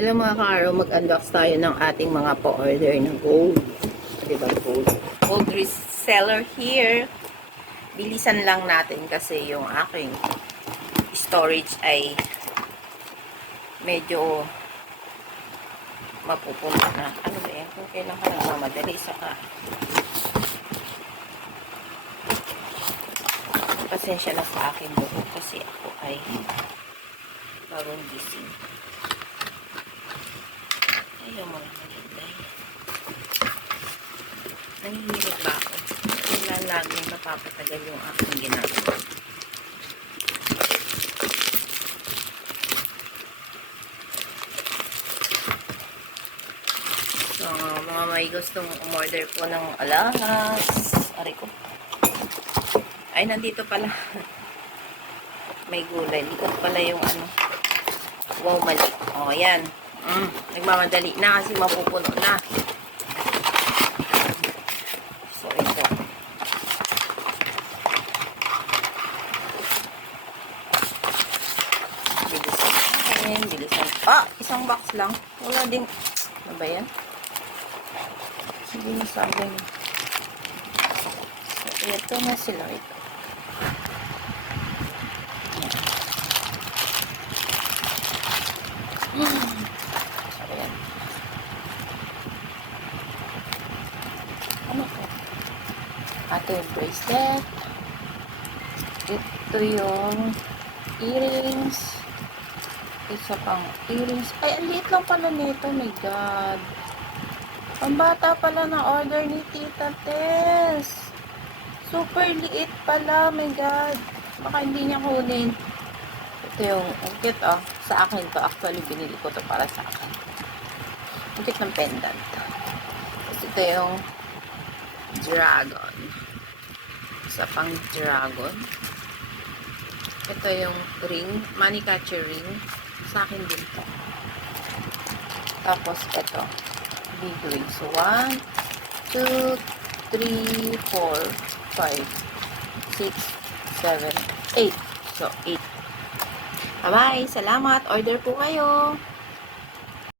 Hello mga ka-araw, mag-unbox tayo ng ating mga pa-order ng gold. Diba gold? Gold reseller here. Bilisan lang natin kasi yung aking storage ay medyo mapupunta na. Ano ba yan? Kung kailan ka nagmamadali, saka pasensya na sa akin buhok kasi ako ay bagong gising. Ayaw mo lang nalagay. Nangihilig ba ako? Kailan laging napapatagal yung aking ginagawa. So, mga may gustong umorder po ng alahas. Aray ko. Ay, nandito pala. May gulay. Likod pala yung ano. Wow, mali. O, yan. Nagmamadali na kasi mapupuno na. So, ito. Bilisan. Bilisan. Isang box lang. Wala ding. Ano ba yan? Hindi na sa akin. So, ito na sila. Ito. So, ayan. Ano to? Ito yung bracelet. Ito yung earrings. Isa pang earrings. Ay, ang liit lang pala nito. Oh my God. Pambata pala na order ni Tita Tess. Super liit pala. Oh my God. Baka hindi niya kunin. Ito yung ungkit, sa akin to. Actually, binili ko to para sa akin. Ungkit ng pendant. Tapos ito yung dragon. Isa pang dragon. Ito yung ring. Money catcher ring. Sa akin din to. Tapos ito. Big ring. So, 1, 2, 3, 4, 5, 6, 7, 8. So, 8. Bye-bye. Salamat. Order po kayo.